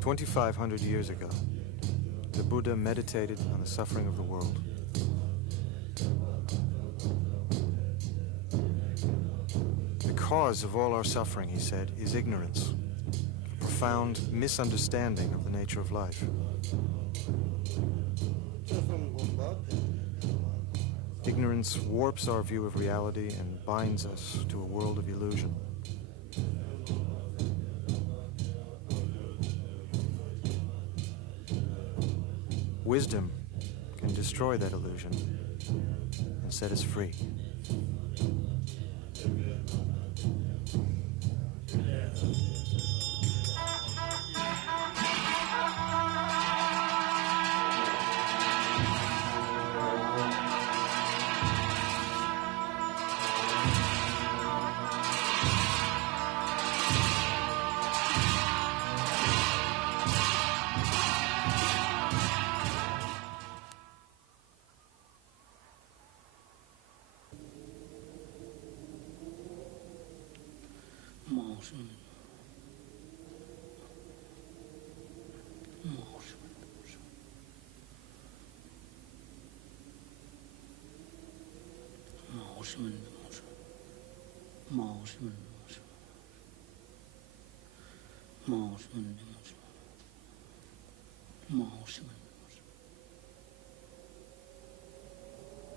"2,500 years ago, the Buddha meditated on the suffering of the world. The cause of all our suffering, he said, is ignorance, a profound misunderstanding of the nature of life. Ignorance warps our view of reality and binds us to a world of illusion. Wisdom can destroy that illusion and set us free."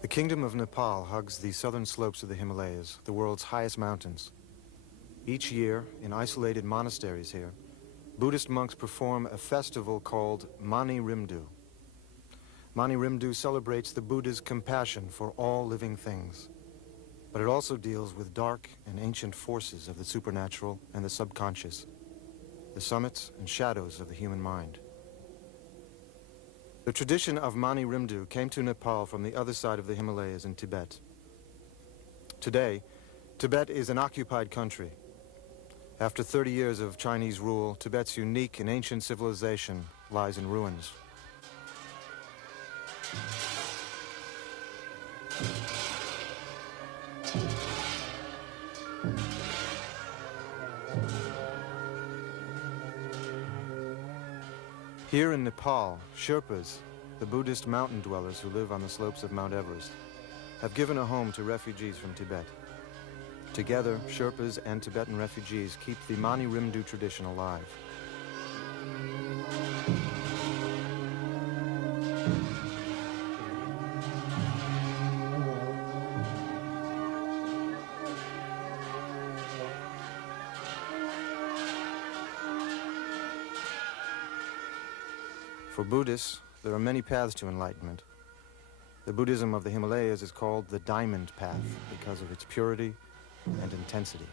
The kingdom of Nepal hugs the southern slopes of the Himalayas, the world's highest mountains. Each year, in isolated monasteries here, Buddhist monks perform a festival called Mani Rimdu. Mani Rimdu celebrates the Buddha's compassion for all living things, but it also deals with dark and ancient forces of the supernatural and the subconscious, the summits and shadows of the human mind. The tradition of Mani Rimdu came to Nepal from the other side of the Himalayas in Tibet. Today, Tibet is an occupied country. After 30 years of Chinese rule, Tibet's unique and ancient civilization lies in ruins. Here in Nepal, Sherpas, the Buddhist mountain dwellers who live on the slopes of Mount Everest, have given a home to refugees from Tibet. Together, Sherpas and Tibetan refugees keep the Mani Rimdu tradition alive. For Buddhists, there are many paths to enlightenment. The Buddhism of the Himalayas is called the Diamond Path because of its purity and intensity.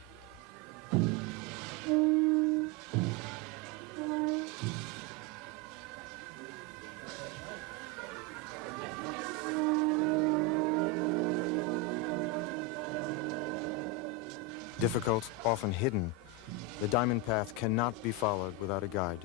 Difficult, often hidden, the Diamond Path cannot be followed without a guide.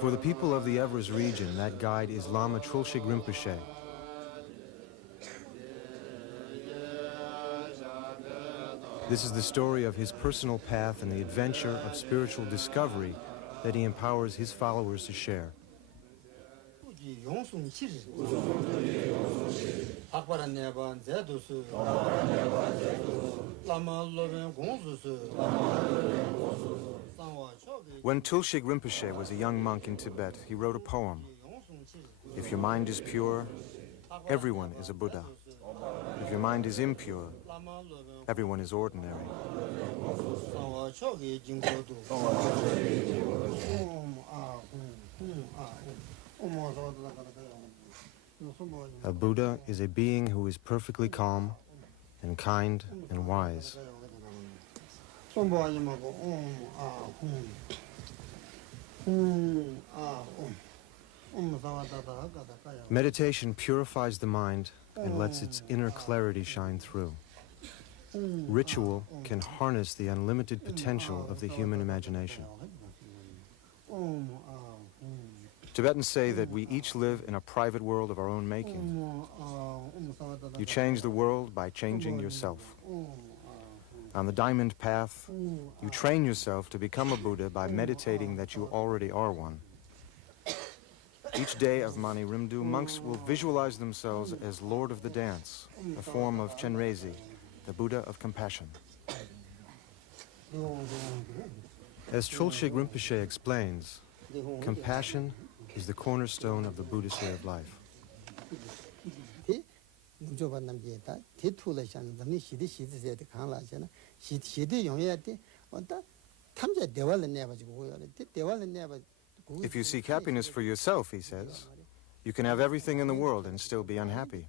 For the people of the Everest region, that guide is Lama Trulsik Rinpoche. This is the story of his personal path and the adventure of spiritual discovery that he empowers his followers to share. When Trulsik Rinpoche was a young monk in Tibet, he wrote a poem. If your mind is pure, everyone is a Buddha. If your mind is impure, everyone is ordinary. A Buddha is a being who is perfectly calm and kind and wise. Meditation purifies the mind and lets its inner clarity shine through. Ritual can harness the unlimited potential of the human imagination. Tibetans say that we each live in a private world of our own making. You change the world by changing yourself. On the diamond path, you train yourself to become a Buddha by meditating that you already are one. Each day of Mani Rimdu, monks will visualize themselves as Lord of the Dance, a form of Chenrezi, the Buddha of compassion. As Trulsik Rinpoche explains, compassion is the cornerstone of the Buddhist way of life. If you seek happiness for yourself, he says, you can have everything in the world and still be unhappy.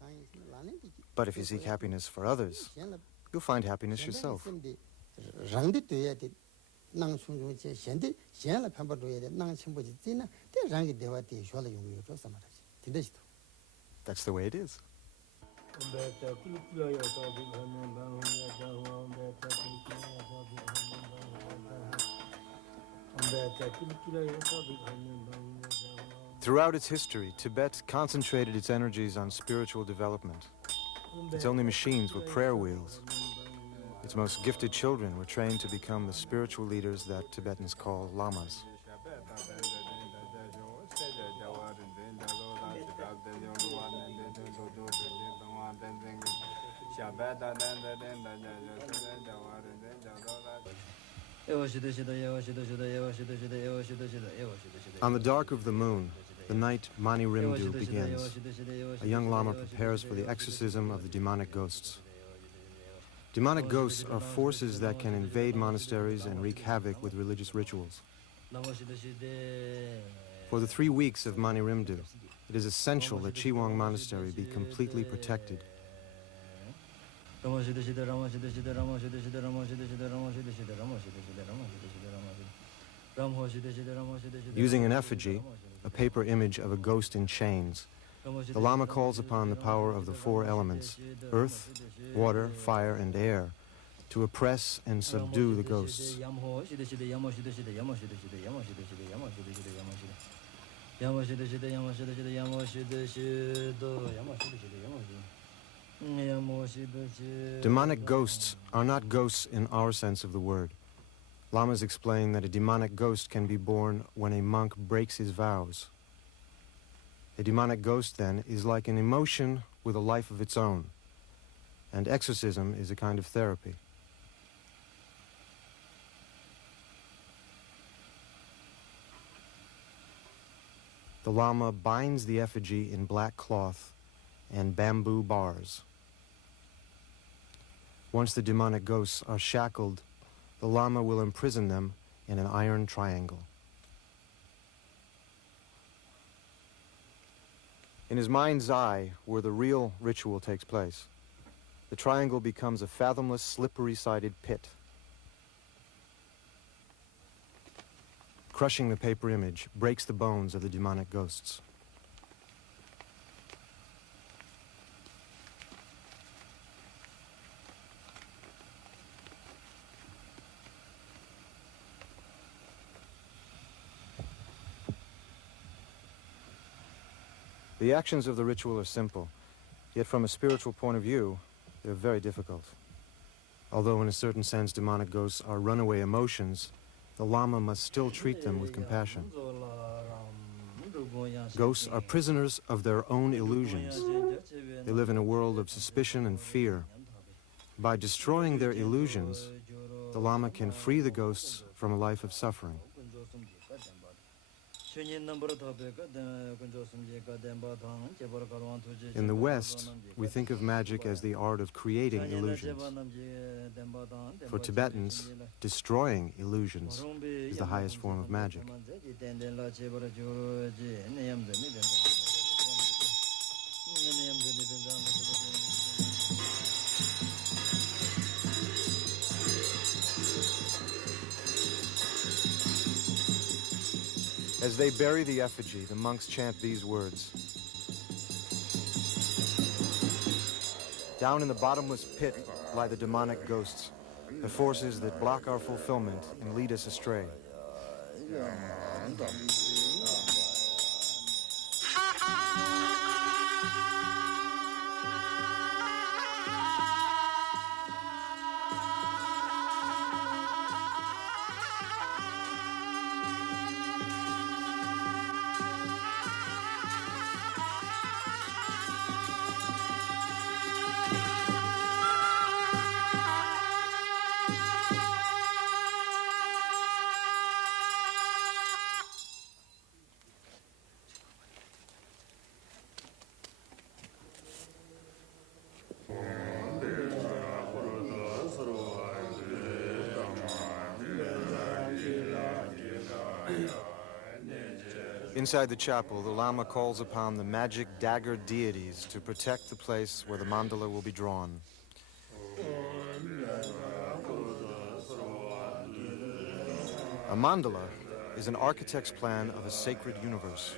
But if you seek happiness for others, you'll find happiness yourself. That's the way it is. Throughout its history, Tibet concentrated its energies on spiritual development. Its only machines were prayer wheels. Its most gifted children were trained to become the spiritual leaders that Tibetans call lamas. On the dark of the moon, the night Mani Rimdu begins, a young lama prepares for the exorcism of the demonic ghosts. Demonic ghosts are forces that can invade monasteries and wreak havoc with religious rituals. For the 3 weeks of Mani Rimdu, it is essential that Chiwang Monastery be completely protected. Using an effigy, a paper image of a ghost in chains, the Lama calls upon the power of the 4 elements, earth, water, fire, and air, to oppress and subdue the ghosts. Demonic ghosts are not ghosts in our sense of the word. Lamas explain that a demonic ghost can be born when a monk breaks his vows. A demonic ghost, then, is like an emotion with a life of its own, and exorcism is a kind of therapy. The Lama binds the effigy in black cloth and bamboo bars. Once the demonic ghosts are shackled, the Lama will imprison them in an iron triangle. In his mind's eye, where the real ritual takes place, the triangle becomes a fathomless, slippery-sided pit. Crushing the paper image breaks the bones of the demonic ghosts. The actions of the ritual are simple, yet from a spiritual point of view, they're very difficult. Although in a certain sense demonic ghosts are runaway emotions, the Lama must still treat them with compassion. Ghosts are prisoners of their own illusions. They live in a world of suspicion and fear. By destroying their illusions, the Lama can free the ghosts from a life of suffering. In the West, we think of magic as the art of creating illusions. For Tibetans, destroying illusions is the highest form of magic. As they bury the effigy, the monks chant these words. Down in the bottomless pit lie the demonic ghosts, the forces that block our fulfillment and lead us astray. Inside the chapel, the Lama calls upon the magic dagger deities to protect the place where the mandala will be drawn. A mandala is an architect's plan of a sacred universe.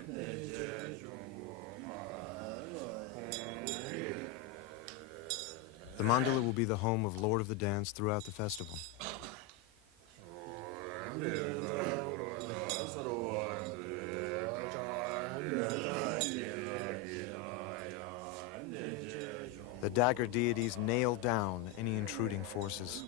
The mandala will be the home of Lord of the Dance throughout the festival. The dagger deities nail down any intruding forces.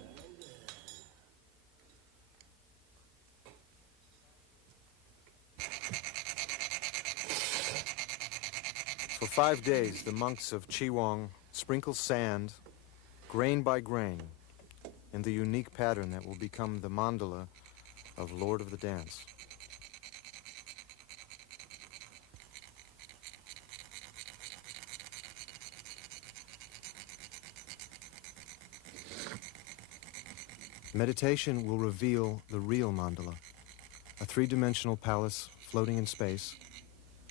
For 5 days, the monks of Chiwang sprinkle sand, grain by grain, in the unique pattern that will become the mandala of Lord of the Dance. Meditation will reveal the real mandala, a three-dimensional palace floating in space,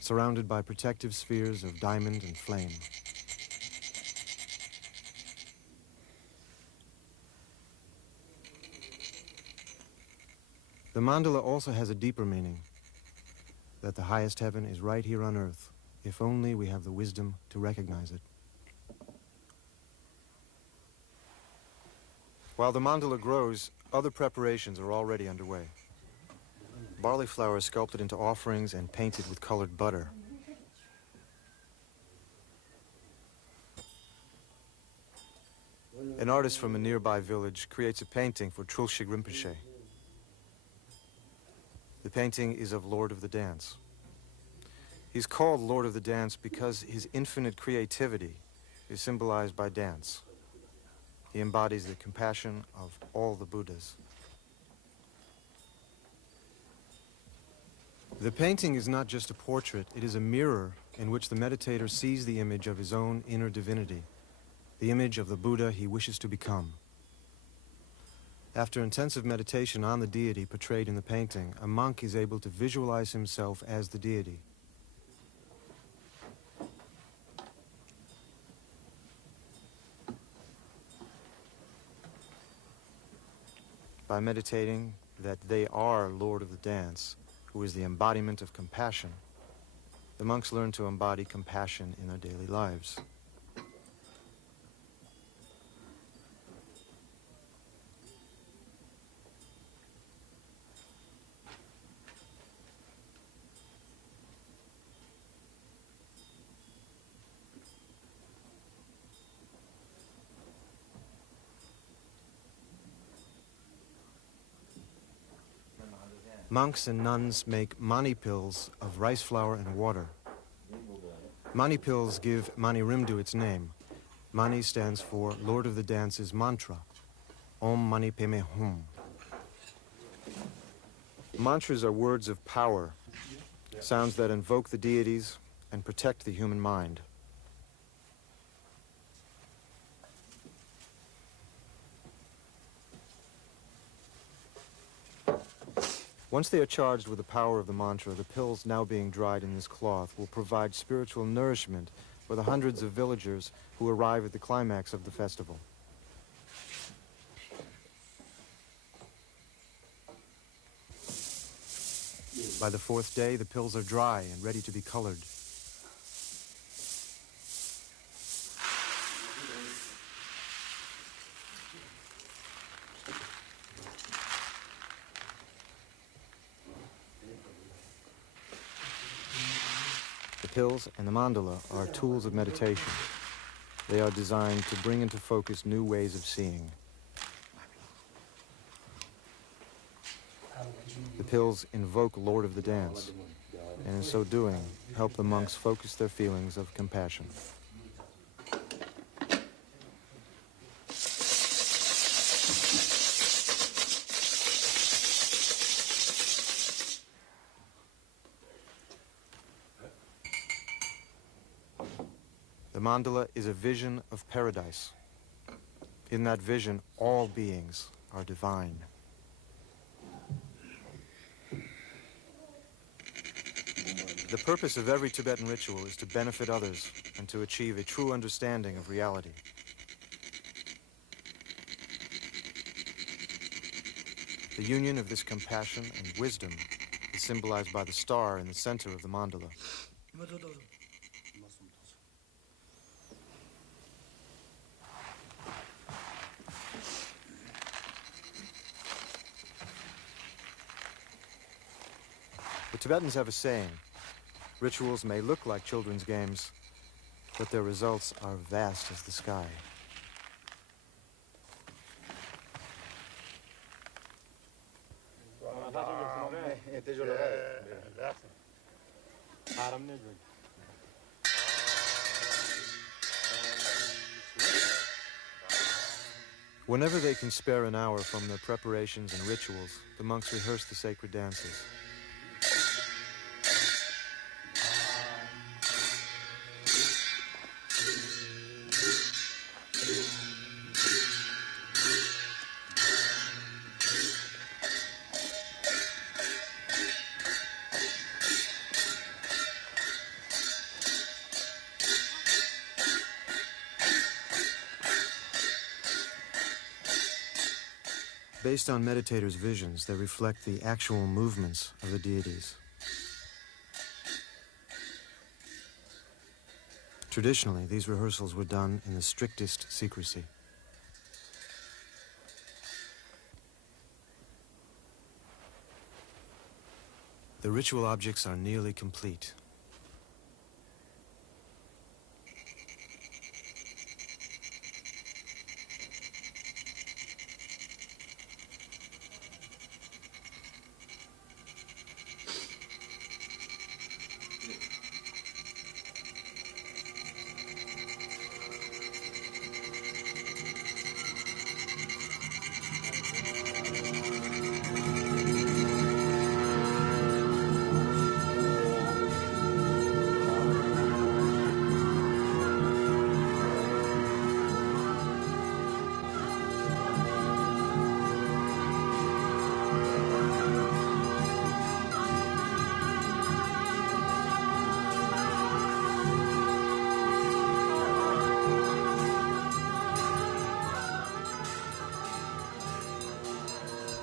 surrounded by protective spheres of diamond and flame. The mandala also has a deeper meaning, that the highest heaven is right here on earth, if only we have the wisdom to recognize it. While the mandala grows, other preparations are already underway. Barley flour is sculpted into offerings and painted with colored butter. An artist from a nearby village creates a painting for Trulsik Rinpoche. The painting is of Lord of the Dance. He's called Lord of the Dance because his infinite creativity is symbolized by dance. He embodies the compassion of all the Buddhas. The painting is not just a portrait, it is a mirror in which the meditator sees the image of his own inner divinity, the image of the Buddha he wishes to become. After intensive meditation on the deity portrayed in the painting, a monk is able to visualize himself as the deity. By meditating that they are Lord of the Dance, who is the embodiment of compassion, the monks learn to embody compassion in their daily lives. Monks and nuns make mani pills of rice flour and water. Mani pills give Mani Rimdu its name. Mani stands for Lord of the Dance's mantra, Om Mani Padme Hum. Mantras are words of power, sounds that invoke the deities and protect the human mind. Once they are charged with the power of the mantra, the pills now being dried in this cloth will provide spiritual nourishment for the hundreds of villagers who arrive at the climax of the festival. By the fourth day, the pills are dry and ready to be colored. The pills and the mandala are tools of meditation. They are designed to bring into focus new ways of seeing. The pills invoke Lord of the Dance, and in so doing, help the monks focus their feelings of compassion. The mandala is a vision of paradise. In that vision, all beings are divine. The purpose of every Tibetan ritual is to benefit others and to achieve a true understanding of reality. The union of this compassion and wisdom is symbolized by the star in the center of the mandala. The Tibetans have a saying: rituals may look like children's games, but their results are vast as the sky. Whenever they can spare an hour from their preparations and rituals, the monks rehearse the sacred dances. Based on meditators' visions, they reflect the actual movements of the deities. Traditionally, these rehearsals were done in the strictest secrecy. The ritual objects are nearly complete.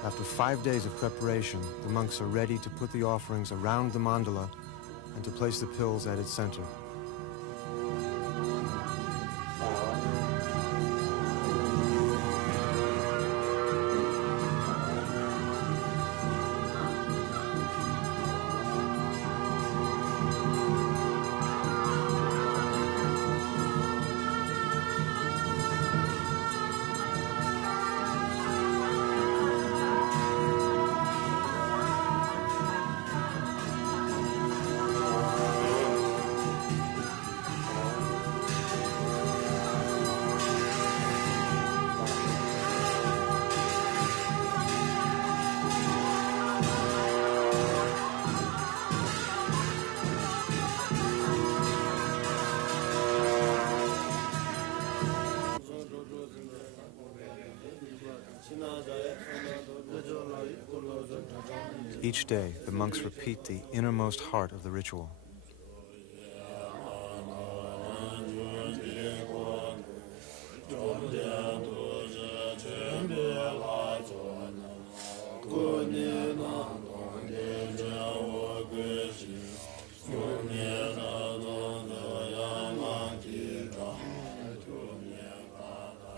After 5 days of preparation, the monks are ready to put the offerings around the mandala and to place the pills at its center. Each day, the monks repeat the innermost heart of the ritual.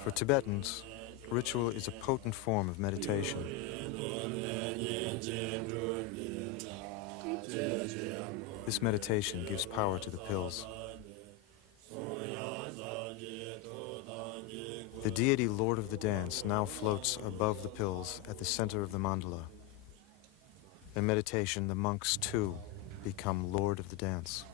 For Tibetans, ritual is a potent form of meditation. This meditation gives power to the pills. The deity Lord of the Dance now floats above the pills at the center of the mandala. In meditation, the monks too become Lord of the Dance.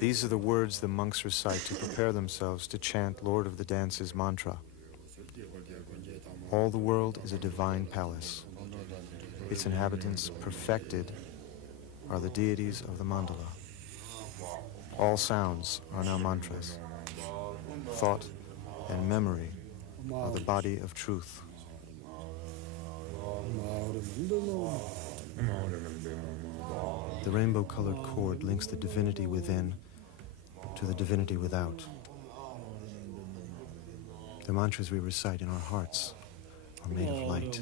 These are the words the monks recite to prepare themselves to chant Lord of the Dance's mantra. All the world is a divine palace. Its inhabitants, perfected, are the deities of the mandala. All sounds are now mantras. Thought and memory are the body of truth. The rainbow-colored cord links the divinity within to the divinity without. The mantras we recite in our hearts are made of light.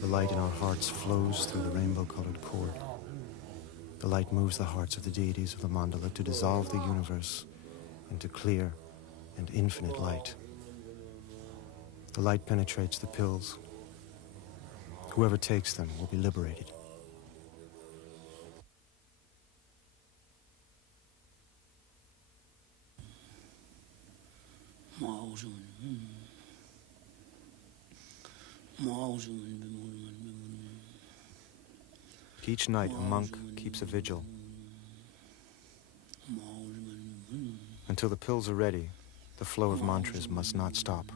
The light in our hearts flows through the rainbow-colored cord. The light moves the hearts of the deities of the mandala to dissolve the universe into clear and infinite light. The light penetrates the pills. Whoever takes them will be liberated. Each night, a monk keeps a vigil. Until the pills are ready, the flow of mantras must not stop.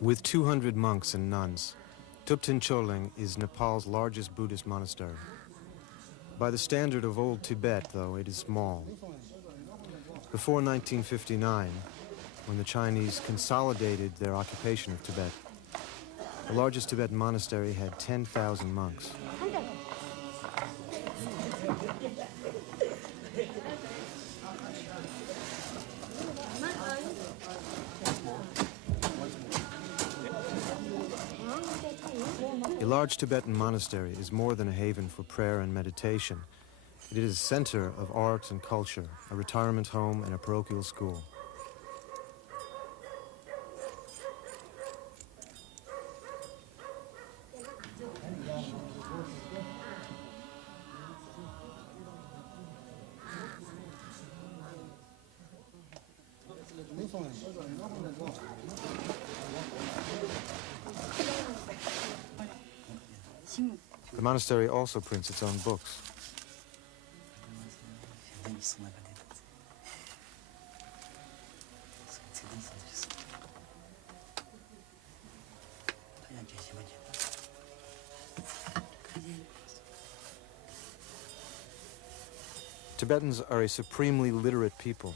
With 200 monks and nuns, Thubten Choling is Nepal's largest Buddhist monastery. By the standard of old Tibet, though, it is small. Before 1959, when the Chinese consolidated their occupation of Tibet, the largest Tibetan monastery had 10,000 monks. A large Tibetan monastery is more than a haven for prayer and meditation. It is a center of art and culture, a retirement home, and a parochial school. The monastery also prints its own books. Tibetans are a supremely literate people.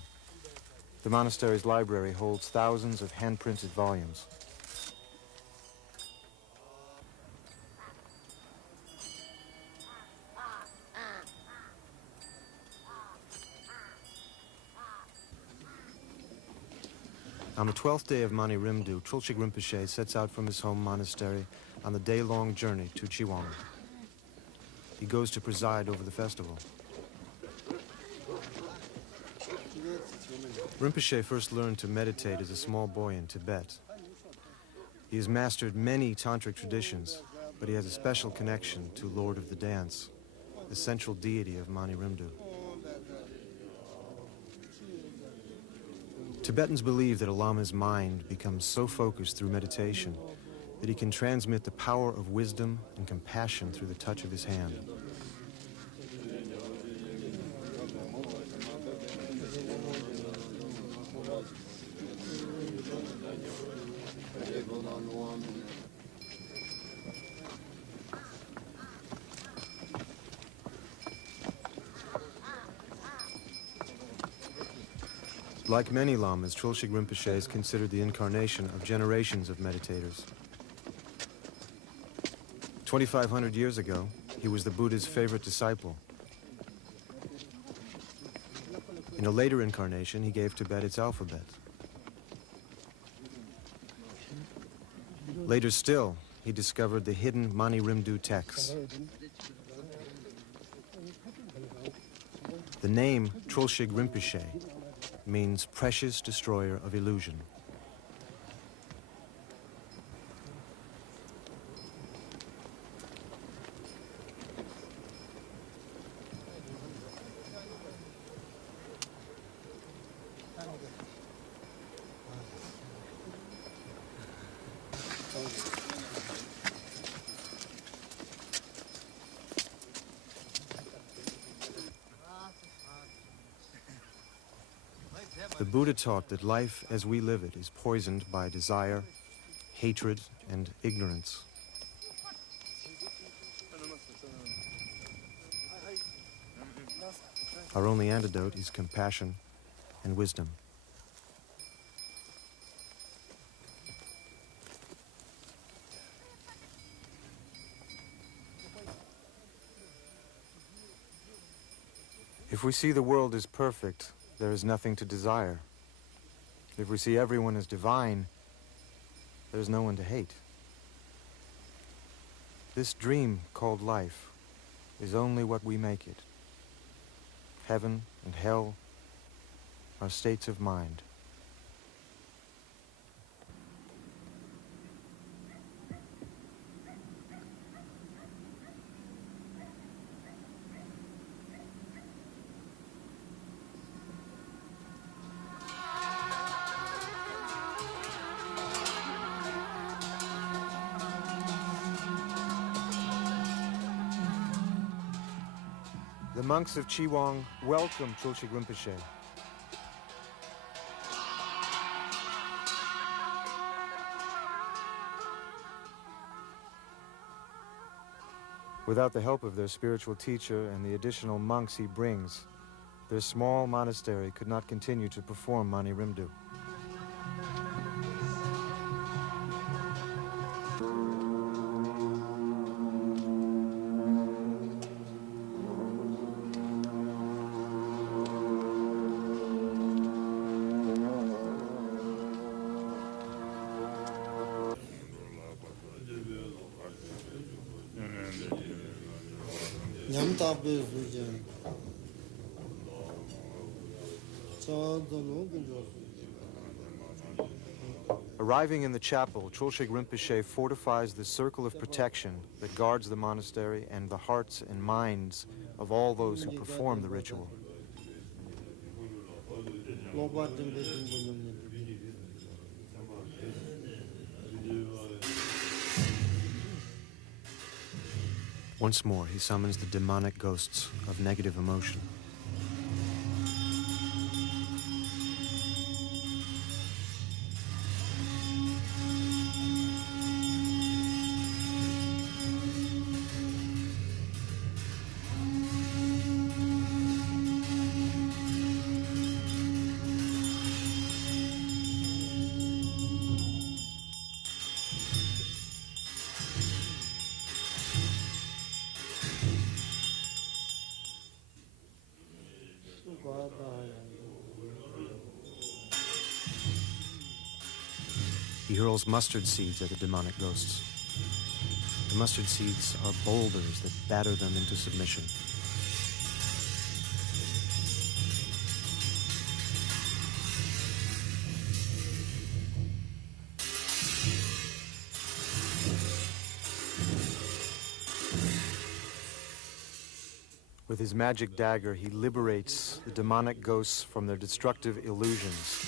The monastery's library holds thousands of hand-printed volumes. On the 12th day of Mani Rimdu, Trulsik Rinpoche sets out from his home monastery on the day-long journey to Chiwang. He goes to preside over the festival. Rinpoche first learned to meditate as a small boy in Tibet. He has mastered many tantric traditions, but he has a special connection to Lord of the Dance, the central deity of Mani Rimdu. Tibetans believe that a lama's mind becomes so focused through meditation that he can transmit the power of wisdom and compassion through the touch of his hand. Like many lamas, Trulsik Rinpoche is considered the incarnation of generations of meditators. 2,500 years ago, he was the Buddha's favorite disciple. In a later incarnation, he gave Tibet its alphabet. Later still, he discovered the hidden Mani Rimdu texts. The name Trulsik Rinpoche means precious destroyer of illusion. The Buddha taught that life as we live it is poisoned by desire, hatred, and ignorance. Our only antidote is compassion and wisdom. If we see the world as perfect, there is nothing to desire. If we see everyone as divine, there is no one to hate. This dream called life is only what we make it. Heaven and hell are states of mind. The monks of Chiwang welcome Trulsik Rinpoche. Without the help of their spiritual teacher and the additional monks he brings, their small monastery could not continue to perform Mani Rimdu. Arriving in the chapel, Trulsik Rinpoche fortifies the circle of protection that guards the monastery and the hearts and minds of all those who perform the ritual. Once more, he summons the demonic ghosts of negative emotion. He hurls mustard seeds at the demonic ghosts. The mustard seeds are boulders that batter them into submission. With his magic dagger, he liberates the demonic ghosts from their destructive illusions.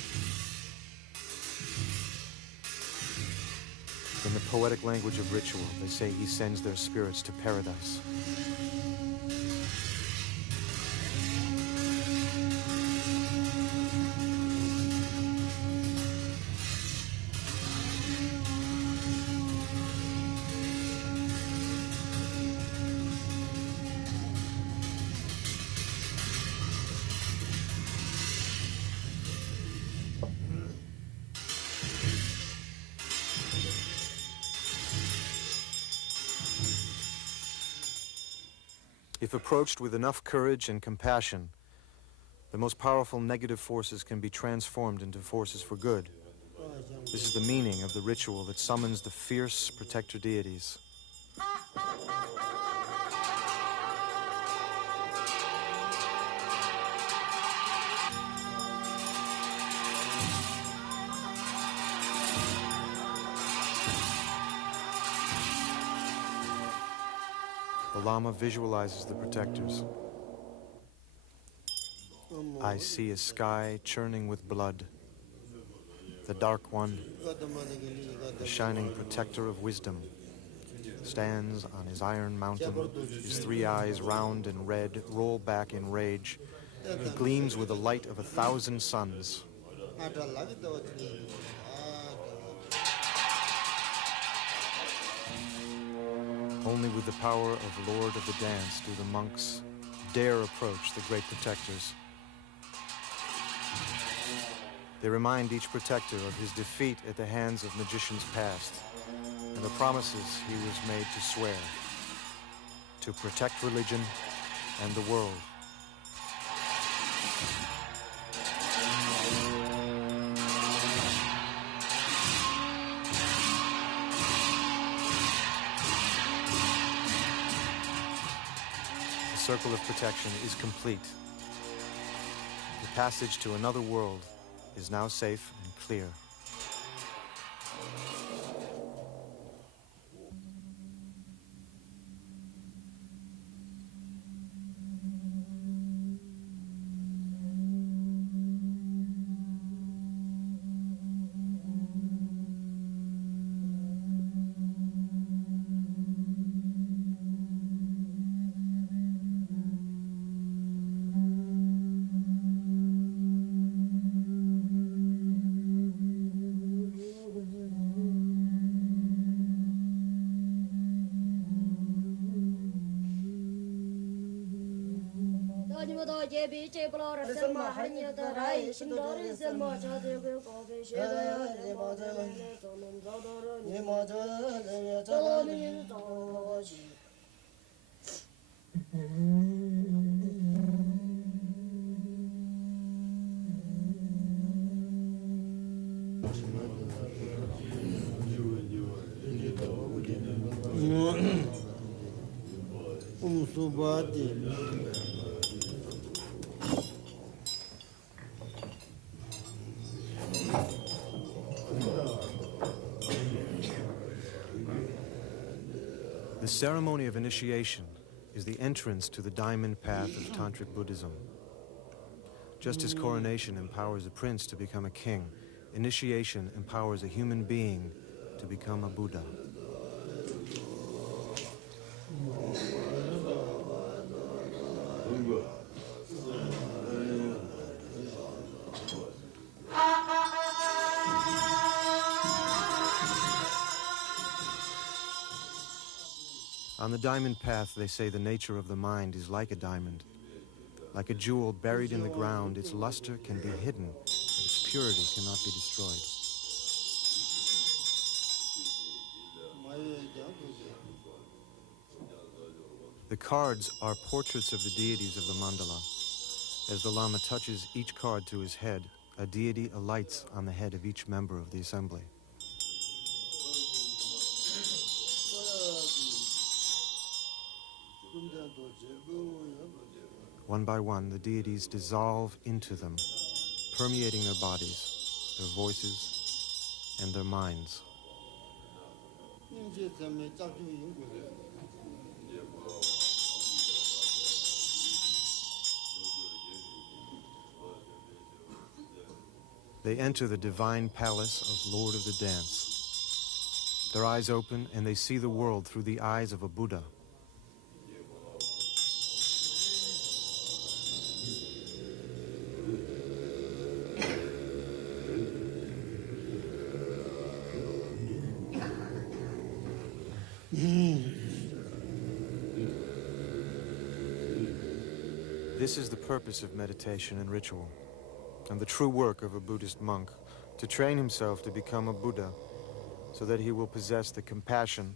In the poetic language of ritual, they say he sends their spirits to paradise. If approached with enough courage and compassion, the most powerful negative forces can be transformed into forces for good. This is the meaning of the ritual that summons the fierce protector deities. The Lama visualizes the protectors. I see a sky churning with blood. The Dark One, the shining protector of wisdom, stands on his iron mountain. His three eyes, round and red, roll back in rage. He gleams with the light of 1,000 suns. Only with the power of Lord of the Dance do the monks dare approach the great protectors. They remind each protector of his defeat at the hands of magicians past and the promises he was made to swear to protect religion and the world. The circle of protection is complete. The passage to another world is now safe and clear. The ceremony of initiation is the entrance to the diamond path of Tantric Buddhism. Just as coronation empowers a prince to become a king, initiation empowers a human being to become a Buddha. On the diamond path, they say the nature of the mind is like a diamond. Like a jewel buried in the ground, its luster can be hidden, but its purity cannot be destroyed. The cards are portraits of the deities of the mandala. As the Lama touches each card to his head, a deity alights on the head of each member of the assembly. One by one, the deities dissolve into them, permeating their bodies, their voices, and their minds. They enter the divine palace of Lord of the Dance. Their eyes open and they see the world through the eyes of a Buddha. This is the purpose of meditation and ritual, and the true work of a Buddhist monk, to train himself to become a Buddha, so that he will possess the compassion,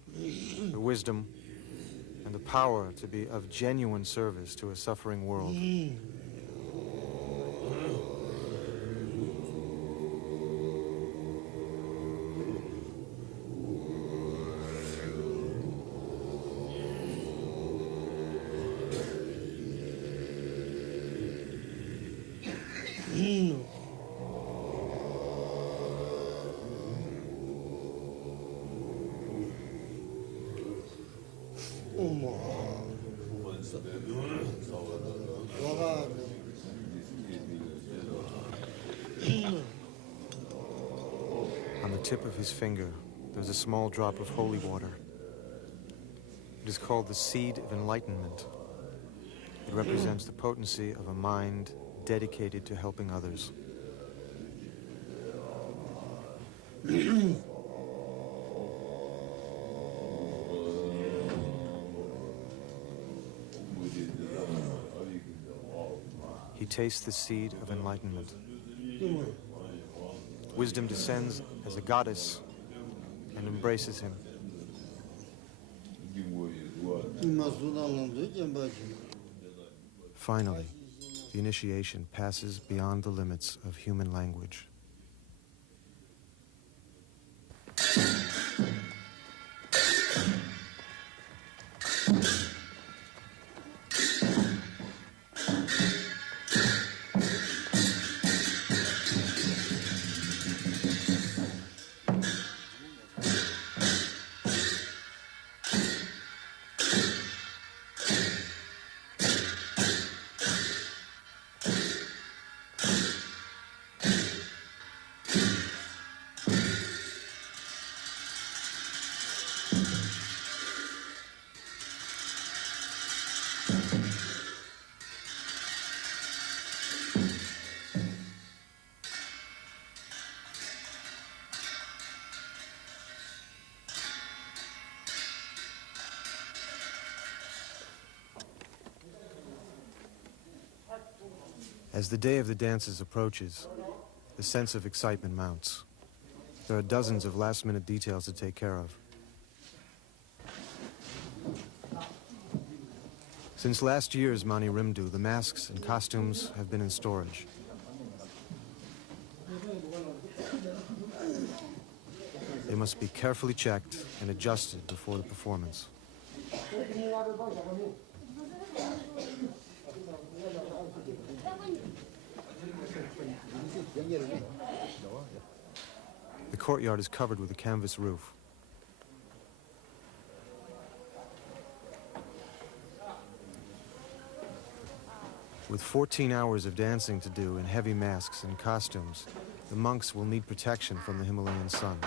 the wisdom, and the power to be of genuine service to a suffering world. On the tip of his finger, there's a small drop of holy water. It is called the seed of enlightenment. It represents the potency of a mind dedicated to helping others. He tastes the seed of enlightenment. Wisdom descends as a goddess and embraces him. Finally, the initiation passes beyond the limits of human language. As the day of the dances approaches, the sense of excitement mounts. There are dozens of last-minute details to take care of. Since last year's Mani Rimdu, the masks and costumes have been in storage. They must be carefully checked and adjusted before the performance. The courtyard is covered with a canvas roof. With 14 hours of dancing to do in heavy masks and costumes, the monks will need protection from the Himalayan sun.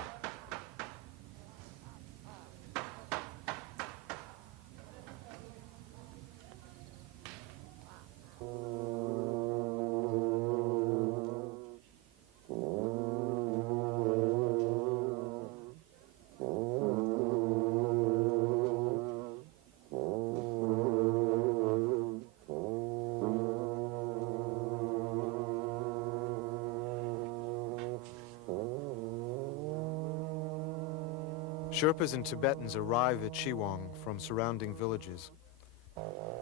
Sherpas and Tibetans arrive at Chiwang from surrounding villages.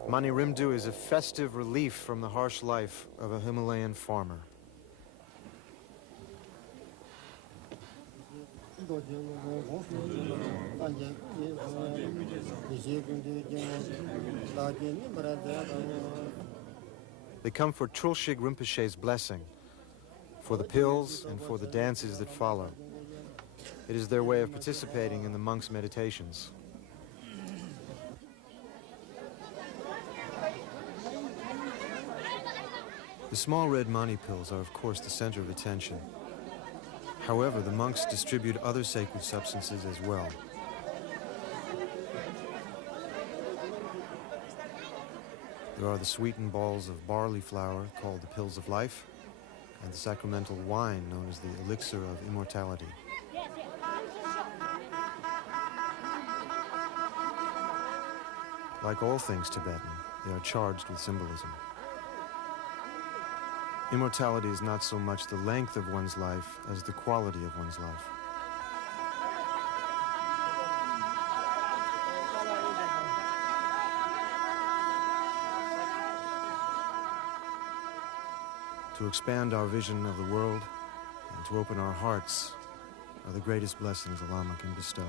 Mani Rimdu is a festive relief from the harsh life of a Himalayan farmer. They come for Trulsik Rinpoche's blessing, for the pills and for the dances that follow. It is their way of participating in the monks' meditations. The small red mani pills are, of course, the center of attention. However, the monks distribute other sacred substances as well. There are the sweetened balls of barley flour called the pills of life, and the sacramental wine known as the elixir of immortality. Like all things Tibetan, they are charged with symbolism. Immortality is not so much the length of one's life as the quality of one's life. To expand our vision of the world and to open our hearts are the greatest blessings a Lama can bestow.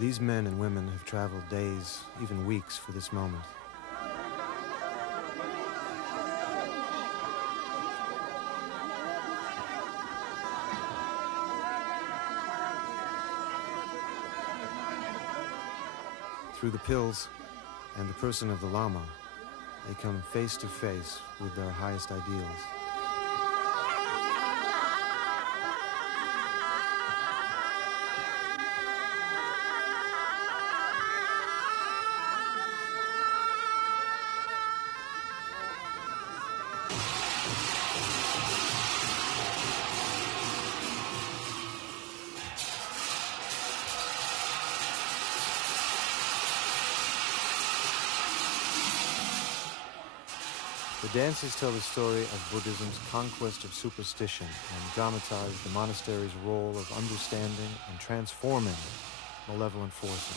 These men and women have traveled days, even weeks, for this moment. Through the pills and the person of the Lama, they come face to face with their highest ideals. The dances tell the story of Buddhism's conquest of superstition and dramatize the monastery's role of understanding and transforming malevolent forces.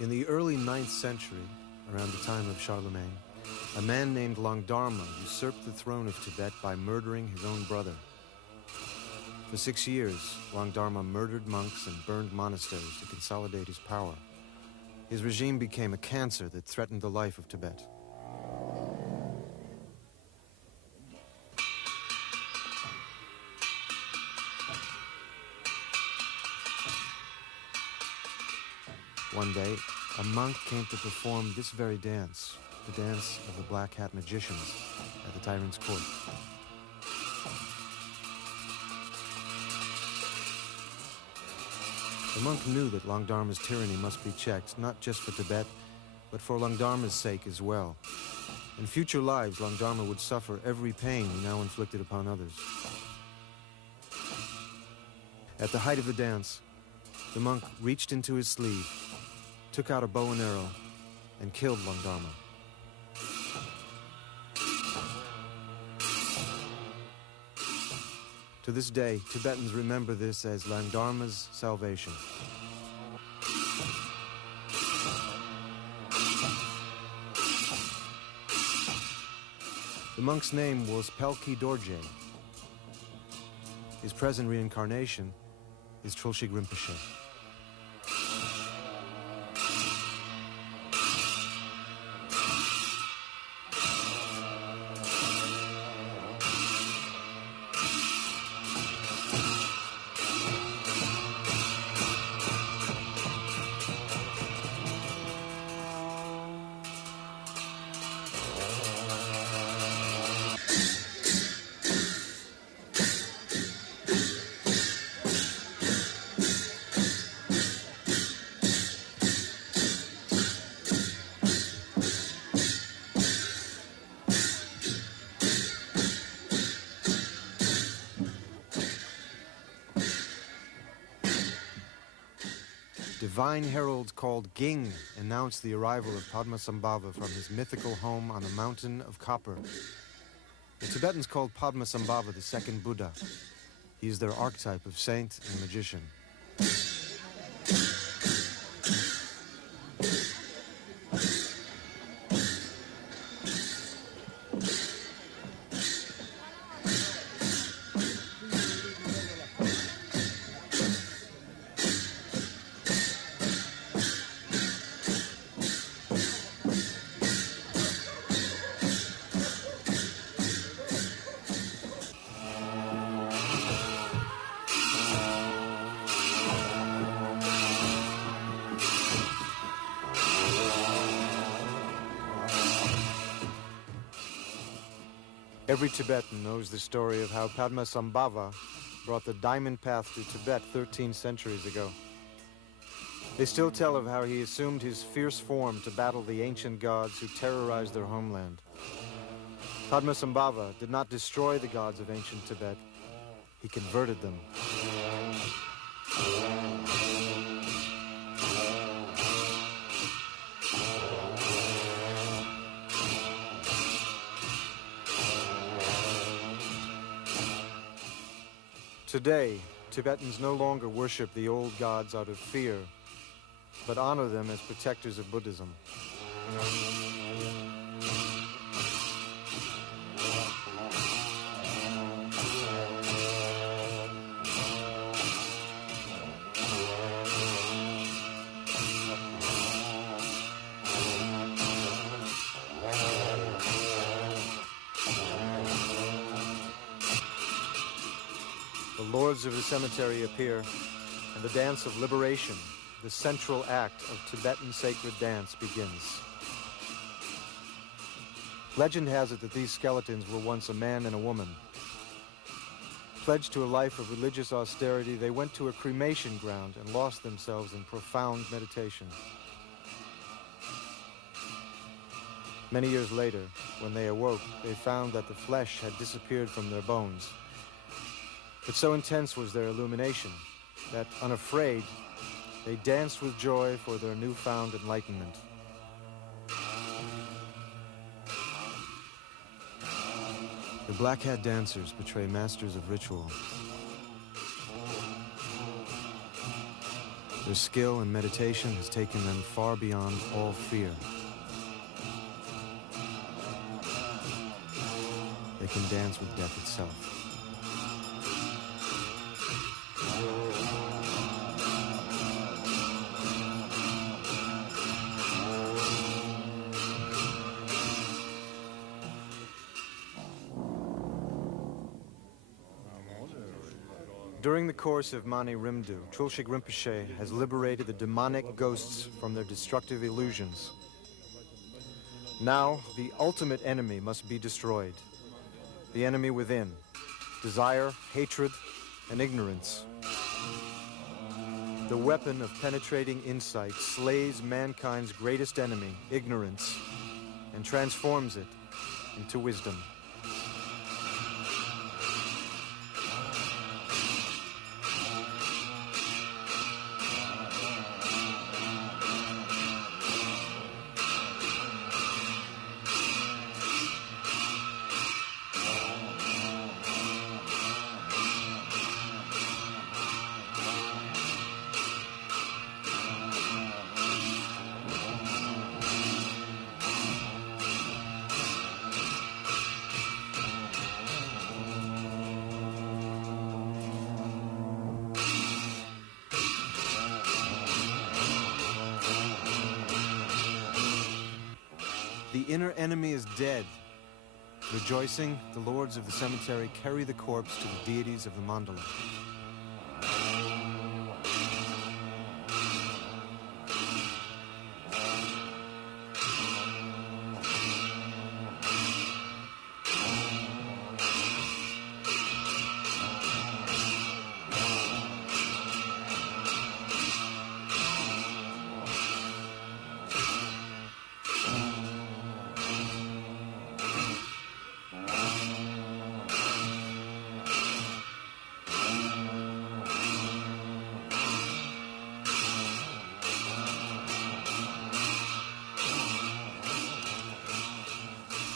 In the early 9th century, around the time of Charlemagne, a man named Langdharma usurped the throne of Tibet by murdering his own brother. For 6 years, Langdharma murdered monks and burned monasteries to consolidate his power. His regime became a cancer that threatened the life of Tibet. One day, a monk came to perform this very dance, the dance of the black hat magicians at the tyrant's court. The monk knew that Langdharma's tyranny must be checked, not just for Tibet, but for Langdharma's sake as well. In future lives, Langdharma would suffer every pain he now inflicted upon others. At the height of the dance, the monk reached into his sleeve, took out a bow and arrow, and killed Langdharma. To this day, Tibetans remember this as Langdharma's salvation. The monk's name was Pelki Dorje. His present reincarnation is Trulsik Rinpoche. divine heralds called Ging announced the arrival of Padmasambhava from his mythical home on the mountain of copper. The Tibetans called Padmasambhava the second Buddha. He is their archetype of saint and magician. Every Tibetan knows the story of how Padmasambhava brought the diamond path to Tibet 13 centuries ago. They still tell of how he assumed his fierce form to battle the ancient gods who terrorized their homeland. Padmasambhava did not destroy the gods of ancient Tibet, he converted them. Today, Tibetans no longer worship the old gods out of fear, but honor them as protectors of Buddhism. The lords of the cemetery appear, and the dance of liberation, the central act of Tibetan sacred dance, begins. Legend has it that these skeletons were once a man and a woman. Pledged to a life of religious austerity, they went to a cremation ground and lost themselves in profound meditation. Many years later, when they awoke, they found that the flesh had disappeared from their bones. But so intense was their illumination that, unafraid, they danced with joy for their newfound enlightenment. The black hat dancers portray masters of ritual. Their skill and meditation has taken them far beyond all fear. They can dance with death itself. During the course of Mani Rimdu, Trulsik Rinpoche has liberated the demonic ghosts from their destructive illusions. Now, the ultimate enemy must be destroyed. The enemy within: desire, hatred, and ignorance. The weapon of penetrating insight slays mankind's greatest enemy, ignorance, and transforms it into wisdom. The inner enemy is dead. Rejoicing, the lords of the cemetery carry the corpse to the deities of the mandala.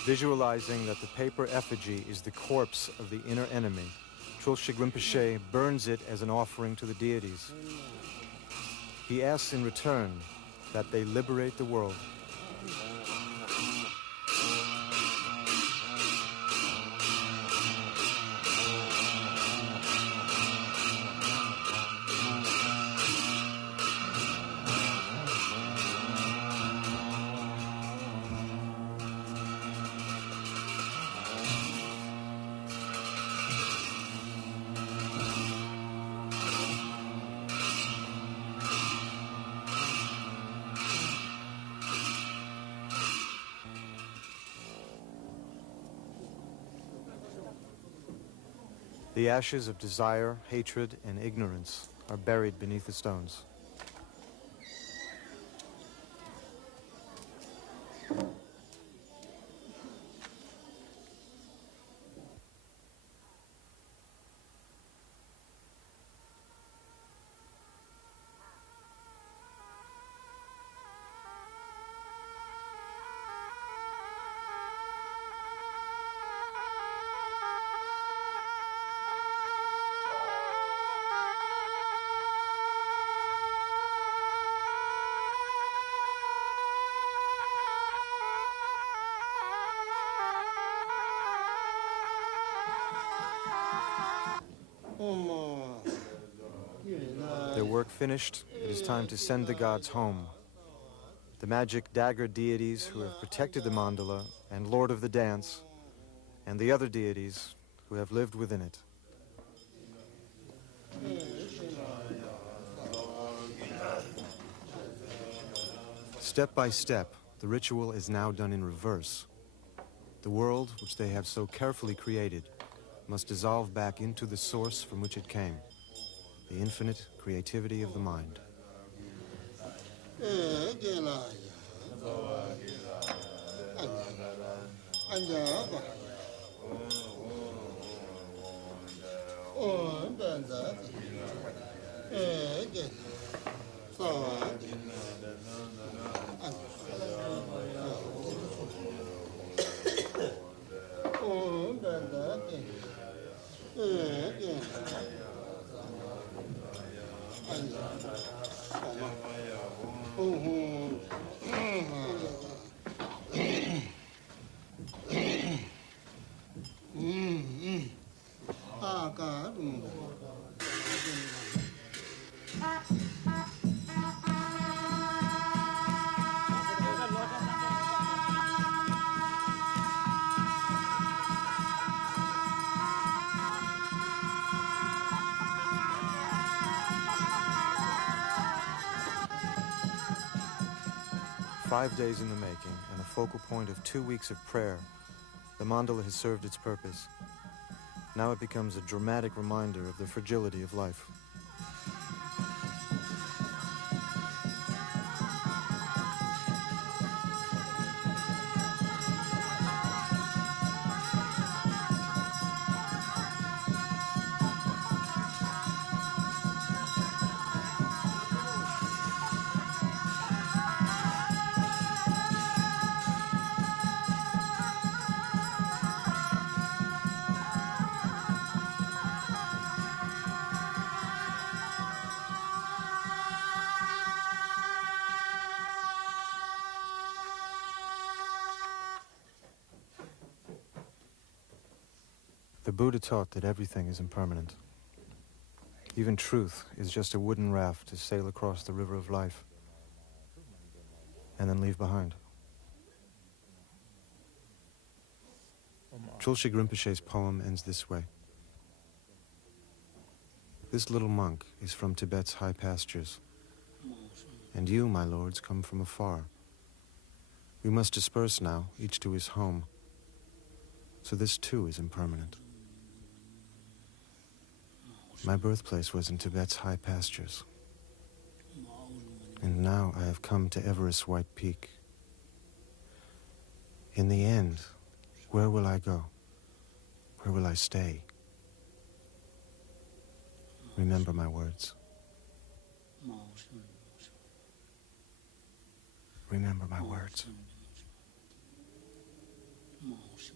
Visualizing that the paper effigy is the corpse of the inner enemy, Trulsik Rinpoche burns it as an offering to the deities. He asks in return that they liberate the world. The ashes of desire, hatred, and ignorance are buried beneath the stones. Their work finished, it is time to send the gods home. The magic dagger deities who have protected the mandala and Lord of the Dance, and the other deities who have lived within it. Step by step, the ritual is now done in reverse. The world, which they have so carefully created, must dissolve back into the source from which it came, the infinite creativity of the mind. "5 days in the making and a focal point of 2 weeks of prayer, the mandala has served its purpose. Now it becomes a dramatic reminder of the fragility of life. The Buddha taught that everything is impermanent. Even truth is just a wooden raft to sail across the river of life and then leave behind. Trulsik Rinpoche's poem ends this way. This little monk is from Tibet's high pastures, and you, my lords, come from afar. We must disperse now, each to his home, so this too is impermanent. My birthplace was in Tibet's high pastures, and now I have come to Everest's white peak. In the end, where will I go? Where will I stay? Remember my words. Remember my words. 毛是